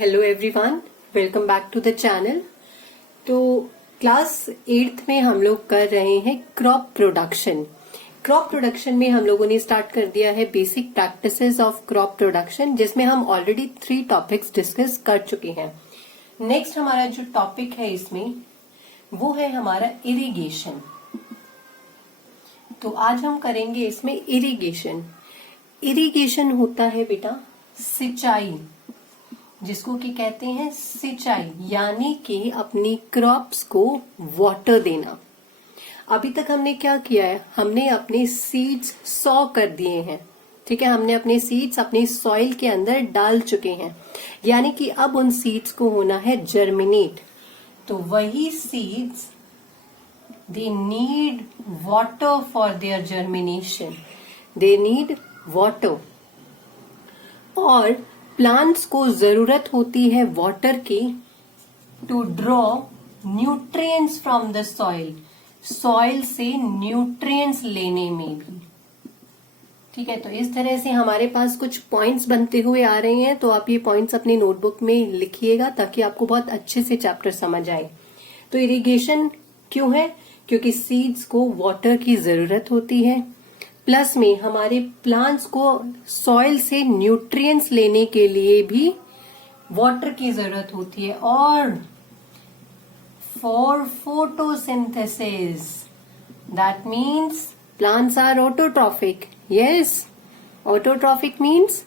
Hello everyone, welcome back to the channel. तो class 8th में हम लोग कर रहे हैं क्रॉप प्रोडक्शन। क्रॉप प्रोडक्शन में हम लोगों ने स्टार्ट कर दिया है basic practices of crop production, जिसमें हम ऑलरेडी 3 टॉपिक्स डिस्कस कर चुके हैं। नेक्स्ट हमारा जो टॉपिक है इसमें वो है हमारा इरिगेशन। तो आज हम करेंगे इसमें इरिगेशन। इरिगेशन होता है बेटा सिंचाई, जिसको कि कहते हैं सिंचाई, यानी कि अपनी क्रॉप्स को वाटर देना। अभी तक हमने क्या किया है, हमने अपने सीड्स सॉ कर दिए हैं। ठीक है, हमने अपने सीड्स अपनी सॉइल के अंदर डाल चुके हैं, यानी कि अब उन सीड्स को होना है जर्मिनेट। तो वही seeds they need water for their germination, they need water. और प्लांट्स को जरूरत होती है वाटर की to draw nutrients from the soil, soil से न्यूट्रिएंट्स लेने में भी। ठीक है, तो इस तरह से हमारे पास कुछ पॉइंट्स बनते हुए आ रहे हैं। तो आप ये पॉइंट्स अपनी नोटबुक में लिखिएगा ताकि आपको बहुत अच्छे से चैप्टर समझ आए। तो इरिगेशन क्यों है? क्योंकि सीड्स को वाटर की जरूरत होती है, प्लस में हमारे प्लांट्स को सॉइल से न्यूट्रिएंट्स लेने के लिए भी वाटर की जरूरत होती है। और for photosynthesis, that means plants are autotrophic. Yes, autotrophic means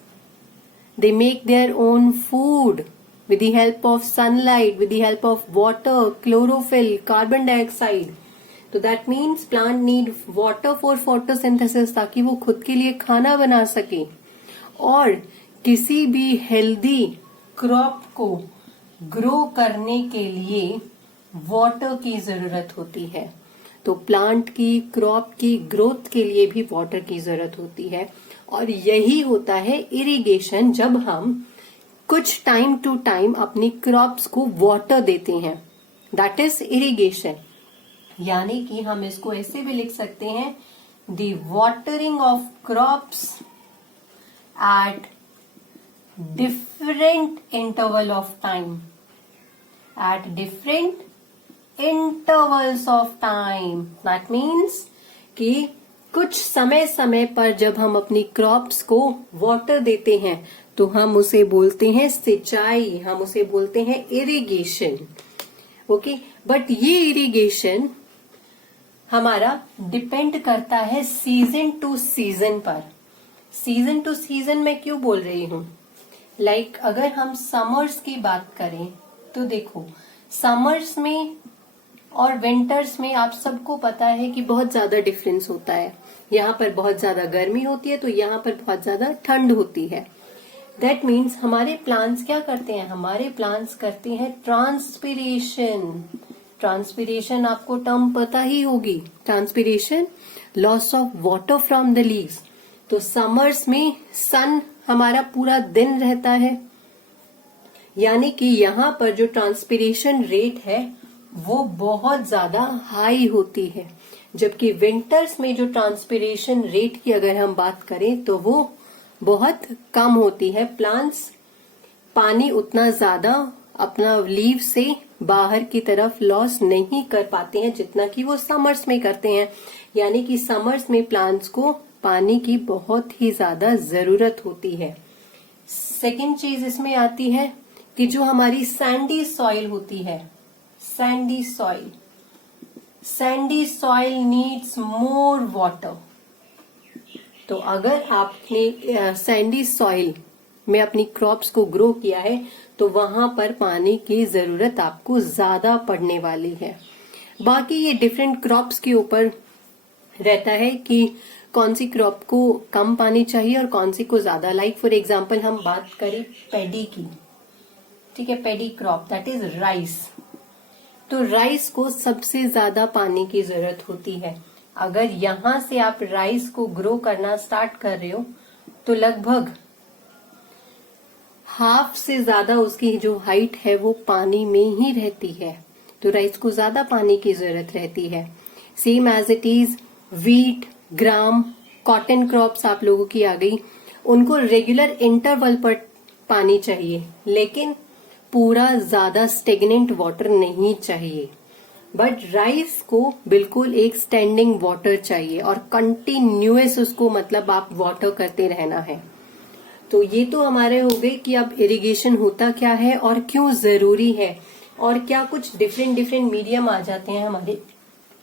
they make their own food with the help of sunlight, with the help of water, chlorophyll, carbon dioxide. तो that means plant need water for photosynthesis, ताकि वो खुद के लिए खाना बना सके। और किसी भी हेल्दी क्रॉप को ग्रो करने के लिए वाटर की जरूरत होती है। तो प्लांट की क्रॉप की ग्रोथ के लिए भी वाटर की जरूरत होती है। और यही होता है इरिगेशन, जब हम कुछ टाइम टू टाइम अपनी क्रॉप्स को वाटर देते हैं, दैट इज इरिगेशन। यानी कि हम इसको ऐसे भी लिख सकते हैं, the watering of crops at different interval of time, at different intervals of time. That means कि कुछ समय समय पर जब हम अपनी क्रॉप्स को वाटर देते हैं तो हम उसे बोलते हैं सिंचाई, हम उसे बोलते हैं इरिगेशन। ओके, बट ये इरिगेशन हमारा डिपेंड करता है सीजन टू सीजन पर। सीजन टू सीजन मैं क्यों बोल रही हूँ? लाइक अगर हम समर्स की बात करें तो देखो, समर्स में और विंटर्स में आप सबको पता है कि बहुत ज्यादा डिफरेंस होता है। यहाँ पर बहुत ज्यादा गर्मी होती है तो यहाँ पर बहुत ज्यादा ठंड होती है। दैट मीन्स हमारे प्लांट्स क्या करते हैं? हमारे प्लांट्स करते हैं ट्रांसपिरेशन। ट्रांसपिरेशन आपको टर्म पता ही होगी, transpiration, loss of water from the leaves. तो समर्स में सन हमारा पूरा दिन रहता है, यानी कि यहाँ पर जो ट्रांसपिरेशन रेट है वो बहुत ज्यादा हाई होती है। जबकि विंटर्स में जो ट्रांसपिरेशन रेट की अगर हम बात करें तो वो बहुत कम होती है। प्लांट्स पानी उतना ज्यादा अपना लीव से बाहर की तरफ लॉस नहीं कर पाते हैं जितना कि वो समर्स में करते हैं। यानी कि समर्स में प्लांट्स को पानी की बहुत ही ज्यादा जरूरत होती है। सेकेंड चीज इसमें आती है कि जो हमारी सैंडी सॉइल होती है, Sandy soil, Sandy soil needs more water. तो अगर आपने सैंडी सॉइल में अपनी क्रॉप्स को ग्रो किया है तो वहां पर पानी की जरूरत आपको ज्यादा पड़ने वाली है। बाकी ये डिफरेंट क्रॉप्स के ऊपर रहता है कि कौन सी क्रॉप को कम पानी चाहिए और कौन सी को ज्यादा। लाइक फॉर एग्जांपल हम बात करें पैडी की, ठीक है, paddy crop that is rice. तो राइस को सबसे ज्यादा पानी की जरूरत होती है। अगर यहां से आप राइस को ग्रो करना स्टार्ट कर रहे हो तो लगभग हाफ से ज्यादा उसकी जो हाइट है वो पानी में ही रहती है। तो राइस को ज्यादा पानी की जरूरत रहती है। Same as it is wheat, gram, cotton crops आप लोगों की आ गई, उनको रेगुलर इंटरवल पर पानी चाहिए। लेकिन पूरा ज्यादा स्टेगनेंट वाटर नहीं चाहिए, बट राइस को बिल्कुल एक स्टैंडिंग वाटर चाहिए और कंटिन्यूअस उसको मतलब आप वाटर करते रहना है। तो ये तो हमारे हो गए कि अब इरिगेशन होता क्या है और क्यों जरूरी है, और क्या कुछ डिफरेंट डिफरेंट मीडियम आ जाते हैं हमारे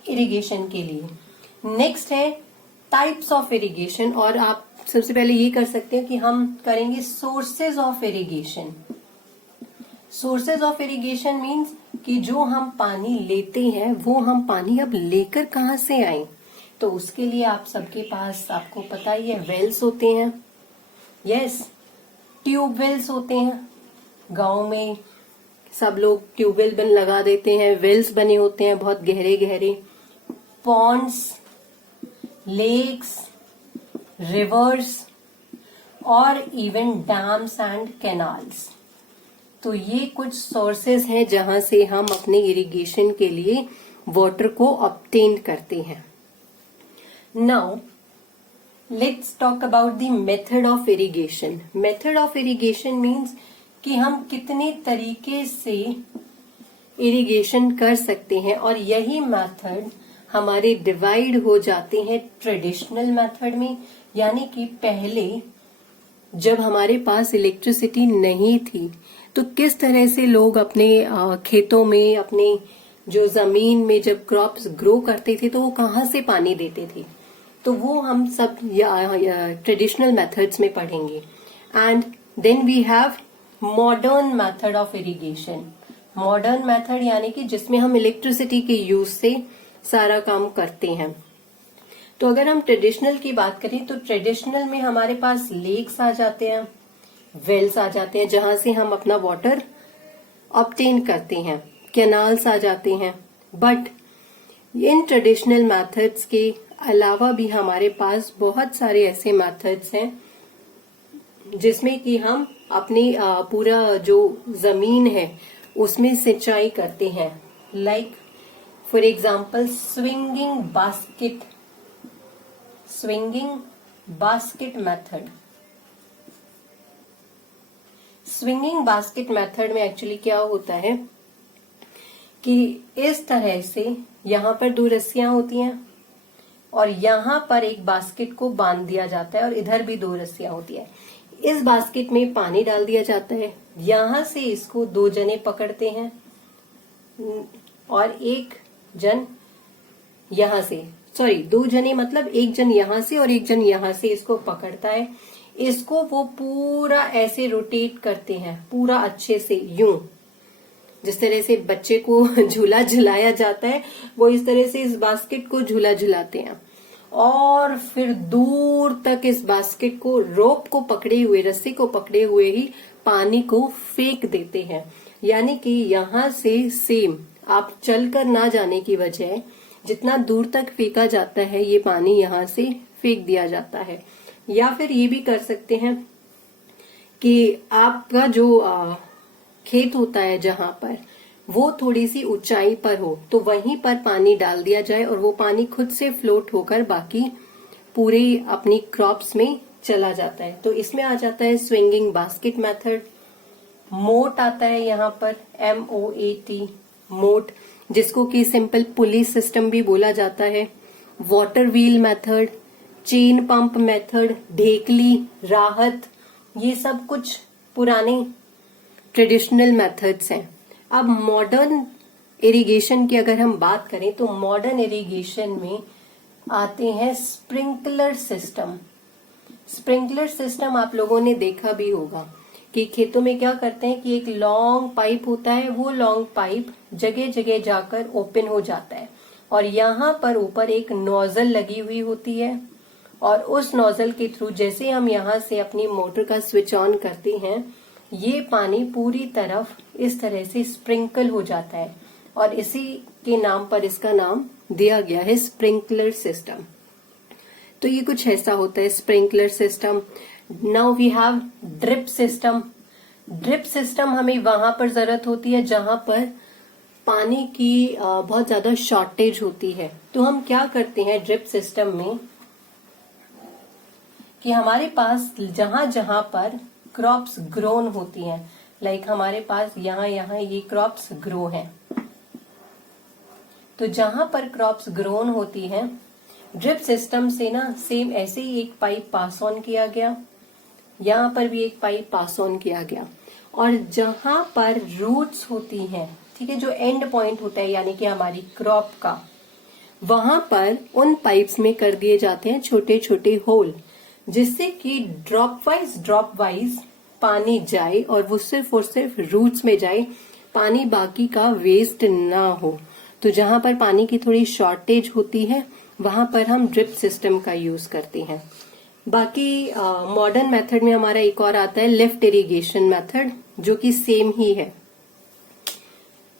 इरिगेशन के लिए। नेक्स्ट है टाइप्स ऑफ इरिगेशन, और आप सबसे पहले ये कर सकते हैं कि हम करेंगे sources of irrigation. Sources of irrigation means कि जो हम पानी लेते हैं वो हम पानी अब लेकर कहाँ से आए। तो उसके लिए आप सबके पास, आपको पता ही है, वेल्स होते हैं, यस, ट्यूबवेल्स होते हैं। गांव में सब लोग ट्यूबवेल बन लगा देते हैं, वेल्स बने होते हैं बहुत गहरे गहरे। पॉन्ड्स, लेक्स, रिवर्स और इवन डैम्स एंड कैनाल्स। तो ये कुछ सोर्सेज हैं जहां से हम अपने इरिगेशन के लिए वाटर को ऑब्टेन करते हैं। Now let's talk about the method of irrigation. Method of irrigation means कि हम कितने तरीके से इरिगेशन कर सकते हैं, और यही मेथड हमारे डिवाइड हो जाते हैं ट्रेडिशनल मेथड में, यानी कि पहले जब हमारे पास इलेक्ट्रिसिटी नहीं थी तो किस तरह से लोग अपने खेतों में, अपने जो जमीन में जब क्रॉप्स ग्रो करते थे तो वो कहाँ से पानी देते थे। तो वो हम सब ट्रेडिशनल मेथड्स में पढ़ेंगे। And then we have modern method of irrigation. Modern method यानी कि जिसमें हम इलेक्ट्रिसिटी के यूज से सारा काम करते हैं। तो अगर हम ट्रेडिशनल की बात करें तो ट्रेडिशनल में हमारे पास लेक्स आ जाते हैं, वेल्स आ जाते हैं जहां से हम अपना वाटर ऑब्टेन करते हैं, कैनाल्स आ जाते हैं। बट इन ट्रेडिशनल मेथड्स के अलावा भी हमारे पास बहुत सारे ऐसे मेथड्स हैं जिसमें कि हम अपनी पूरा जो जमीन है उसमें सिंचाई करते हैं। Like for example swinging basket method. Swinging basket method में एक्चुअली क्या होता है कि इस तरह से यहाँ पर 2 रस्सियां होती हैं और यहाँ पर एक बास्केट को बांध दिया जाता है और इधर भी 2 रस्सियां होती है। इस बास्केट में पानी डाल दिया जाता है, यहाँ से इसको 2 जने पकड़ते हैं और एक जन यहाँ से, 2 जने मतलब एक जन यहाँ से और एक जन यहाँ से इसको पकड़ता है। इसको वो पूरा ऐसे रोटेट करते हैं, पूरा अच्छे से, यूं जिस तरह से बच्चे को झूला झुलाया जाता है वो इस तरह से इस बास्केट को झूला झुलाते हैं, और फिर दूर तक इस बास्केट को, रोप को पकड़े हुए, रस्सी को पकड़े हुए ही पानी को फेंक देते हैं। यानी कि यहाँ से सेम आप चलकर ना जाने की वजह जितना दूर तक फेंका जाता है ये पानी यहाँ से फेंक दिया जाता है। या फिर ये भी कर सकते हैं कि आपका जो खेत होता है जहां पर वो थोड़ी सी ऊंचाई पर हो तो वहीं पर पानी डाल दिया जाए और वो पानी खुद से फ्लोट होकर बाकी पूरे अपनी क्रॉप्स में चला जाता है। तो इसमें आ जाता है स्विंगिंग बास्केट मेथड। मोट आता है यहाँ पर, MOAT, मोट, जिसको कि सिंपल पुली सिस्टम भी बोला जाता है। Water wheel method, chain pump method, ढेकली, राहत, ये सब कुछ पुराने ट्रेडिशनल मेथड्स हैं। अब मॉडर्न इरिगेशन की अगर हम बात करें तो मॉडर्न इरिगेशन में आते हैं स्प्रिंकलर सिस्टम। स्प्रिंकलर सिस्टम आप लोगों ने देखा भी होगा कि खेतों में क्या करते हैं कि एक लॉन्ग पाइप होता है, वो लॉन्ग पाइप जगह जगह जाकर ओपन हो जाता है और यहाँ पर ऊपर एक नोजल लगी हुई होती है, और उस नोजल के थ्रू जैसे हम यहाँ से अपनी मोटर का स्विच ऑन करते हैं ये पानी पूरी तरफ इस तरह से स्प्रिंकल हो जाता है, और इसी के नाम पर इसका नाम दिया गया है स्प्रिंकलर सिस्टम। तो ये कुछ ऐसा होता है sprinkler system. Now we have drip system. Drip system हमें वहां पर जरूरत होती है जहां पर पानी की बहुत ज्यादा शॉर्टेज होती है। तो हम क्या करते हैं ड्रिप सिस्टम में कि हमारे पास जहां जहां पर क्रॉप्स ग्रोन होती हैं, लाइक हमारे पास यहाँ ये क्रॉप्स ग्रो हैं, तो जहां पर क्रॉप्स ग्रोन होती हैं, ड्रिप सिस्टम से ना सेम ऐसे ही एक पाइप पास ऑन किया गया, यहाँ पर भी एक पाइप पास ऑन किया गया, और जहां पर रूट्स होती हैं, ठीक है, जो एंड पॉइंट होता है यानी कि हमारी क्रॉप का, वहां पर उन पाइप्स में कर दिए जाते हैं छोटे छोटे होल, जिससे कि ड्रॉप वाइज पानी जाए और वो सिर्फ और सिर्फ रूट्स में जाए, पानी बाकी का वेस्ट ना हो। तो जहां पर पानी की थोड़ी शॉर्टेज होती है वहां पर हम ड्रिप सिस्टम का यूज करते हैं। बाकी मॉडर्न मेथड में हमारा एक और आता है लिफ्ट इरिगेशन मेथड, जो कि सेम ही है।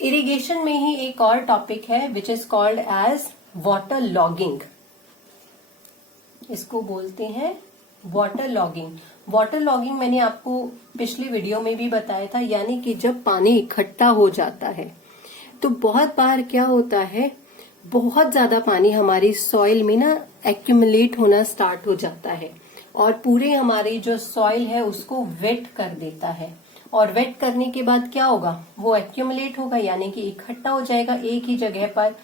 इरिगेशन में ही एक और टॉपिक है which is called as water logging. इसको बोलते हैं वाटर लॉगिंग। वाटर लॉगिंग मैंने आपको पिछले वीडियो में भी बताया था, यानी कि जब पानी इकट्ठा हो जाता है तो बहुत बार क्या होता है, बहुत ज्यादा पानी हमारी सॉइल में ना एक्यूमुलेट होना स्टार्ट हो जाता है और पूरे हमारी जो सॉइल है उसको वेट कर देता है, और वेट करने के बाद क्या होगा, वो एक्यूमुलेट होगा यानी कि इकट्ठा हो जाएगा एक ही जगह पर,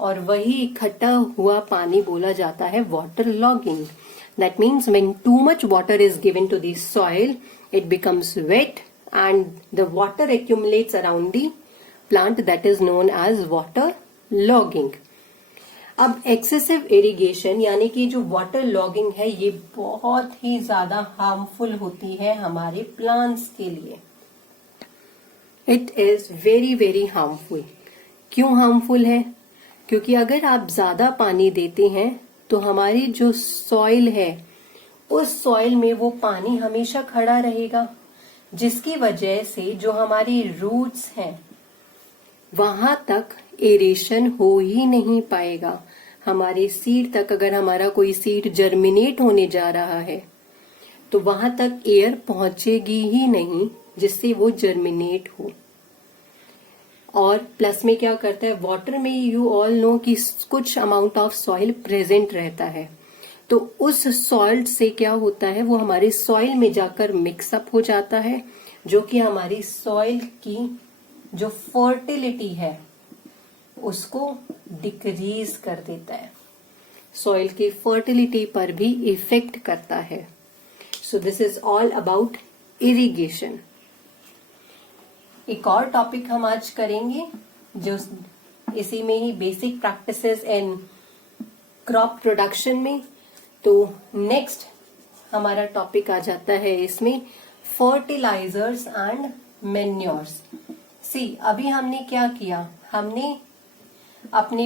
और वही इकट्ठा हुआ पानी बोला जाता है water logging. That means when too much water is given to the soil, it becomes wet and the water accumulates around the plant, that is known as water logging. अब एक्सेसिव इरिगेशन यानी कि जो water logging है ये बहुत ही ज्यादा harmful होती है हमारे प्लांट्स के लिए। It is very very harmful. क्यों हार्मफुल है? क्योंकि अगर आप ज्यादा पानी देते हैं तो हमारी जो सॉइल है उस सॉइल में वो पानी हमेशा खड़ा रहेगा, जिसकी वजह से जो हमारी रूट्स हैं वहां तक एरेशन हो ही नहीं पाएगा। हमारे सीड तक, अगर हमारा कोई सीड जर्मिनेट होने जा रहा है तो वहां तक एयर पहुंचेगी ही नहीं जिससे वो जर्मिनेट हो। और प्लस में क्या करता है, वाटर में यू ऑल नो कि कुछ अमाउंट ऑफ सॉइल प्रेजेंट रहता है, तो उस सॉल्ट से क्या होता है, वो हमारे सॉइल में जाकर मिक्सअप हो जाता है, जो कि हमारी सॉइल की जो फर्टिलिटी है उसको डिक्रीज कर देता है, सॉइल की फर्टिलिटी पर भी इफेक्ट करता है। So this is all about irrigation. एक और टॉपिक हम आज करेंगे जो इसी में ही basic practices in crop production में। तो नेक्स्ट हमारा टॉपिक आ जाता है इसमें फर्टिलाइजर्स एंड मैन्योर्स। सी, अभी हमने क्या किया, हमने अपने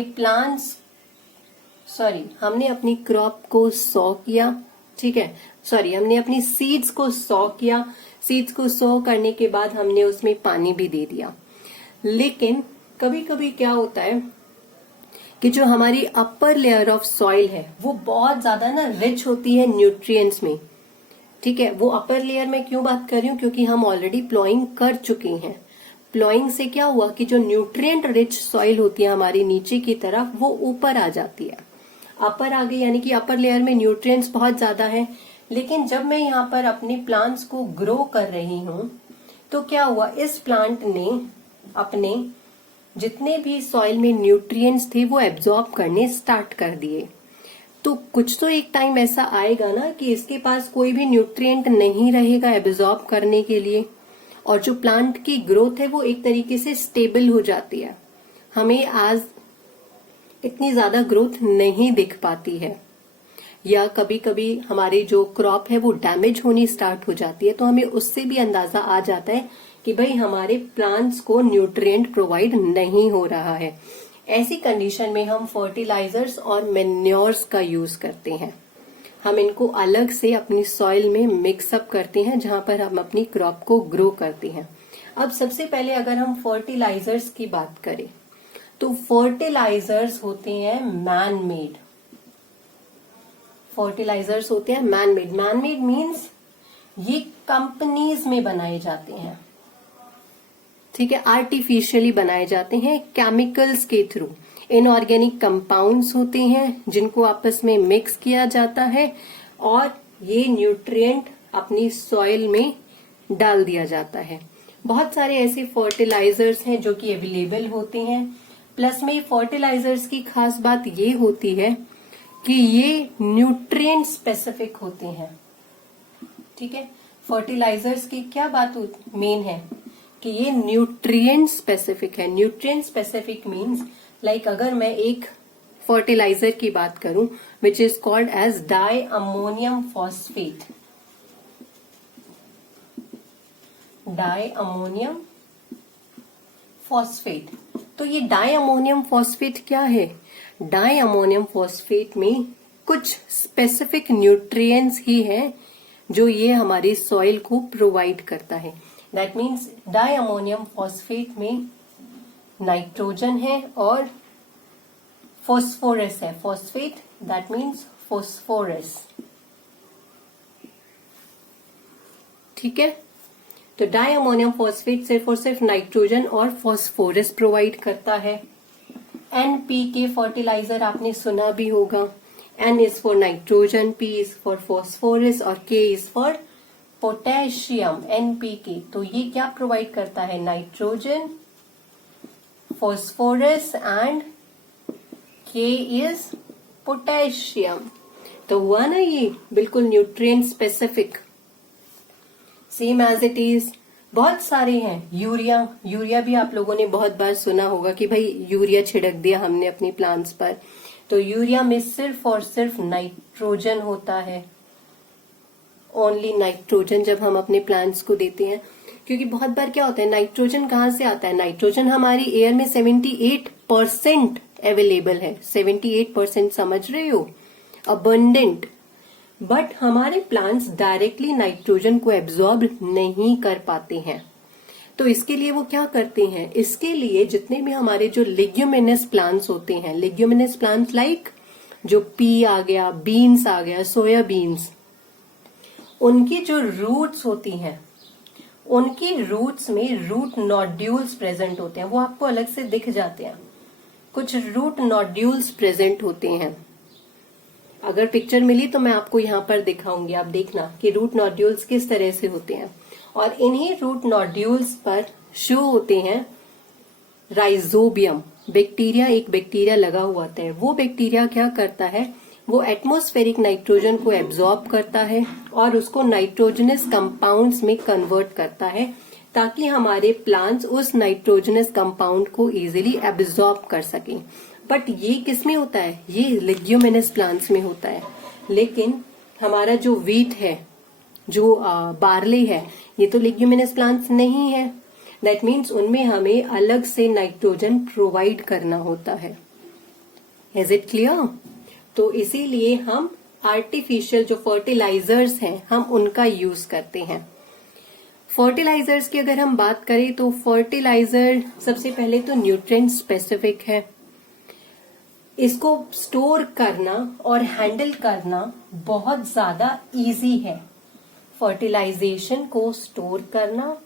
हमने अपनी क्रॉप को सॉ किया, ठीक है, हमने अपनी सीड्स को सॉ किया। सीड्स को सॉ करने के बाद हमने उसमें पानी भी दे दिया। लेकिन कभी कभी क्या होता है कि जो हमारी अपर लेयर ऑफ सॉइल है वो बहुत ज्यादा ना रिच होती है न्यूट्रिएंट्स में, ठीक है। वो अपर लेयर में क्यों बात कर रही हूँ, क्योंकि हम ऑलरेडी प्लॉइंग कर चुके हैं। प्लॉइंग से क्या हुआ कि जो न्यूट्रिएंट रिच सॉइल होती है हमारी नीचे की तरफ, वो ऊपर आ जाती है, अपर आ गई, यानी कि अपर लेयर में न्यूट्रिएंट्स बहुत ज्यादा है। लेकिन जब मैं यहाँ पर अपने प्लांट्स को ग्रो कर रही हूँ तो क्या हुआ, इस प्लांट ने अपने जितने भी सॉइल में न्यूट्रिएंट्स थे वो एब्जॉर्ब करने स्टार्ट कर दिए। तो कुछ तो एक टाइम ऐसा आएगा ना कि इसके पास कोई भी न्यूट्रिएंट नहीं रहेगा एब्जॉर्ब करने के लिए, और जो प्लांट की ग्रोथ है वो एक तरीके से स्टेबल हो जाती है। हमें आज इतनी ज्यादा ग्रोथ नहीं दिख पाती है, या कभी कभी हमारी जो क्रॉप है वो डैमेज होनी स्टार्ट हो जाती है, तो हमें उससे भी अंदाजा आ जाता है कि भाई हमारे प्लांट्स को न्यूट्रिएंट प्रोवाइड नहीं हो रहा है। ऐसी कंडीशन में हम फर्टिलाइजर्स और मैन्योर्स का यूज करते हैं। हम इनको अलग से अपनी सॉइल में मिक्सअप करते हैं जहां पर हम अपनी क्रॉप को ग्रो करते हैं। अब सबसे पहले अगर हम फर्टिलाइजर्स की बात करें तो फर्टिलाइजर्स होते हैं मैन मेड। फर्टिलाइजर्स होते हैं man made. Man made means ये कंपनीज में बनाए जाते हैं, ठीक है, आर्टिफिशियली बनाए जाते हैं केमिकल्स के थ्रू। इनऑर्गेनिक कंपाउंड्स होते हैं जिनको आपस में मिक्स किया जाता है और ये न्यूट्रिएंट अपनी सॉइल में डाल दिया जाता है। बहुत सारे ऐसे फर्टिलाइजर्स हैं जो कि अवेलेबल होते हैं। प्लस में फर्टिलाइजर्स की खास बात ये होती है कि ये न्यूट्रिएंट स्पेसिफिक होते हैं। ठीक है, फर्टिलाइजर्स की क्या बात मेन है कि ये न्यूट्रिएंट स्पेसिफिक है। न्यूट्रिएंट स्पेसिफिक मीन्स लाइक अगर मैं एक फर्टिलाइजर की बात करूं which is called as di ammonium phosphate. Di ammonium phosphate, तो ये डाई अमोनियम फॉस्फेट क्या है? डाई अमोनियम फॉस्फेट में कुछ स्पेसिफिक न्यूट्रिएंट्स ही हैं जो ये हमारी सॉइल को प्रोवाइड करता है। That means die ammonium phosphate में नाइट्रोजन है और फॉस्फोरस है। Phosphate that means phosphorus. ठीक है, तो डाई अमोनियम फॉस्फेट सिर्फ और सिर्फ नाइट्रोजन और फॉस्फोरस प्रोवाइड करता है। एनपीके फर्टिलाइजर आपने सुना भी होगा। N is for nitrogen, P is for phosphorus और K is for potassium, NPK। तो ये क्या प्रोवाइड करता है? Nitrogen, phosphorus and K is potassium. तो हुआ ना ये बिल्कुल nutrient specific. Same as it is बहुत सारे हैं। यूरिया, यूरिया भी आप लोगों ने बहुत बार सुना होगा कि भाई यूरिया छिड़क दिया हमने अपनी प्लांट्स पर। तो यूरिया में सिर्फ और सिर्फ नाइट्रोजन होता है। ओनली नाइट्रोजन जब हम अपने प्लांट्स को देते हैं, क्योंकि बहुत बार क्या होता है, नाइट्रोजन कहाँ से आता है? नाइट्रोजन हमारी एयर में 78% अवेलेबल है। 78% समझ रहे हो, अबंडेंट। बट हमारे प्लांट्स डायरेक्टली नाइट्रोजन को एब्जॉर्ब नहीं कर पाते हैं। तो इसके लिए वो क्या करते हैं? इसके लिए जितने भी हमारे जो लेग्यूमिनस प्लांट्स होते हैं, लेग्यूमिनस प्लांट्स लाइक जो पी आ गया, बीन्स आ गया, सोया बीन्स, उनकी जो रूट्स होती हैं, उनकी रूट्स में रूट नोड्यूल्स प्रेजेंट होते हैं। वो आपको अलग से दिख जाते हैं। कुछ रूट नोड्यूल्स प्रेजेंट होते हैं। अगर पिक्चर मिली तो मैं आपको यहाँ पर दिखाऊंगी, आप देखना कि रूट नोड्यूल्स किस तरह से होते हैं। और इन्हीं रूट नोड्यूल्स पर शो होते हैं राइजोबियम बैक्टीरिया। एक बैक्टीरिया लगा हुआ होता है। वो बैक्टीरिया क्या करता है? वो एटमॉस्फेरिक नाइट्रोजन को एब्जॉर्ब करता है और उसको नाइट्रोजनस कंपाउंड्स में कन्वर्ट करता है, ताकि हमारे प्लांट्स उस नाइट्रोजनस कंपाउंड को इजीली एब्जॉर्ब कर सकें। बट ये किस में होता है? ये लेग्यूमिनस प्लांट्स में होता है। लेकिन हमारा जो वीट है, जो बार्ले है, ये तो लेग्यूमिनस प्लांट्स नहीं है। दैट मीन्स उनमें हमें अलग से नाइट्रोजन प्रोवाइड करना होता है। Is it clear? तो इसीलिए हम आर्टिफिशियल जो फर्टिलाइजर्स हैं, हम उनका यूज करते हैं। फर्टिलाइजर्स की अगर हम बात करें तो फर्टिलाइजर सबसे पहले तो न्यूट्रिएंट स्पेसिफिक है। इसको स्टोर करना और हैंडल करना बहुत ज्यादा इजी है। फर्टिलाइजेशन को स्टोर करना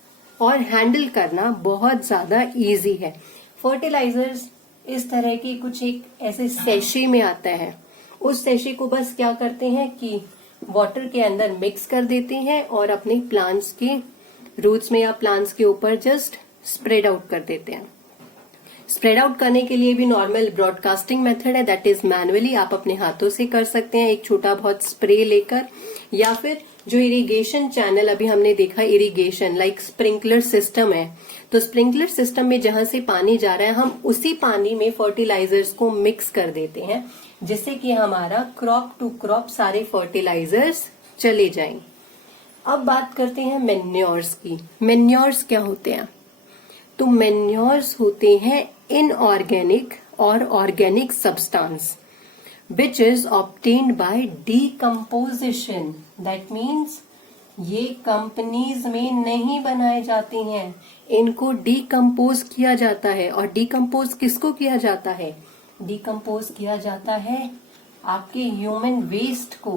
और हैंडल करना बहुत ज्यादा इजी है। फर्टिलाइजर्स इस तरह की कुछ एक ऐसे सैशे में आता है। उस सैशे को बस क्या करते हैं कि वाटर के अंदर मिक्स कर देते हैं और अपने प्लांट्स के रूट्स में या प्लांट्स के ऊपर जस्ट स्प्रेड आउट कर देते हैं। स्प्रेड आउट करने के लिए भी नॉर्मल ब्रॉडकास्टिंग मेथड है, दैट इज मैनुअली। आप अपने हाथों से कर सकते हैं एक छोटा बहुत स्प्रे लेकर, या फिर जो इरिगेशन चैनल अभी हमने देखा, इरिगेशन लाइक स्प्रिंकलर सिस्टम है, तो स्प्रिंकलर सिस्टम में जहां से पानी जा रहा है, हम उसी पानी में फर्टिलाइजर्स को मिक्स कर देते हैं, जिससे कि हमारा क्रॉप टू क्रॉप सारे फर्टिलाइजर्स चले जाएं। अब बात करते हैं मेन्योर्स की। मेन्योर्स क्या होते हैं? तो मेन्योर्स होते हैं इनऑर्गेनिक और organic substance which is obtained by decomposition. That means ये कंपनीज में नहीं बनाए जाते हैं, इनको डीकम्पोज किया जाता है। और डीकम्पोज किसको किया जाता है? डीकम्पोज किया जाता है आपके ह्यूमन वेस्ट को,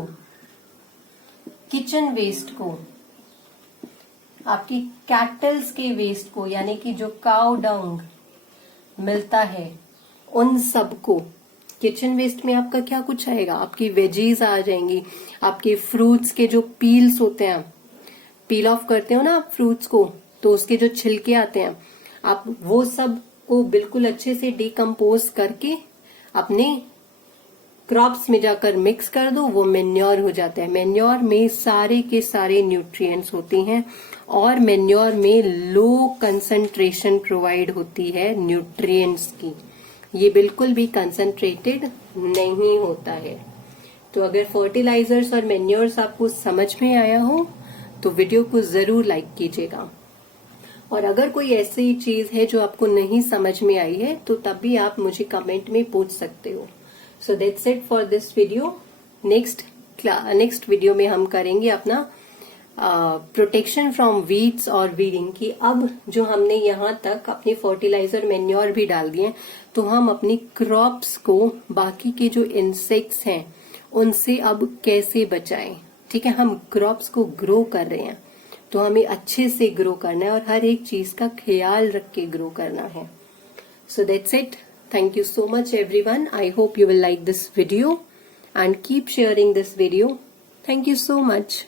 किचन वेस्ट को, आपकी कैटल्स के वेस्ट को, यानी कि जो काउ डंग मिलता है उन सब को। किचन वेस्ट में आपका क्या कुछ आएगा? आपकी वेजीज आ जाएंगी, आपके फ्रूट्स के जो पील्स होते हैं, पील ऑफ करते हो ना आप फ्रूट्स को, तो उसके जो छिलके आते हैं आप वो सब को बिल्कुल अच्छे से डिकम्पोज करके अपने क्रॉप्स में जाकर मिक्स कर दो, वो मेन्योर हो जाता है। मेन्योर में सारे के सारे न्यूट्रिएंट्स होते हैं और मेन्योर में लो कंसंट्रेशन प्रोवाइड होती है न्यूट्रिएंट्स की, ये बिल्कुल भी कंसंट्रेटेड नहीं होता है। तो अगर फर्टिलाइजर्स और मेन्योर्स आपको समझ में आया हो तो वीडियो को जरूर लाइक कीजिएगा, और अगर कोई ऐसी चीज है जो आपको नहीं समझ में आई है तो तब भी आप मुझे कमेंट में पूछ सकते हो। So that's it for this video. Next video में हम करेंगे अपना प्रोटेक्शन फ्रॉम वीड्स और वीडिंग की। अब जो हमने यहाँ तक अपने फर्टिलाइजर मेन्योर भी डाल दिए, तो हम अपनी क्रॉप्स को बाकी के जो इंसेक्ट्स हैं उनसे अब कैसे बचाएं। ठीक है, हम क्रॉप्स को ग्रो कर रहे हैं तो हमें अच्छे से ग्रो करना है और हर एक चीज का ख्याल रख के ग्रो करना है। So that's it. Thank you so much everyone. I hope you will like this video and keep sharing this video. Thank you so much.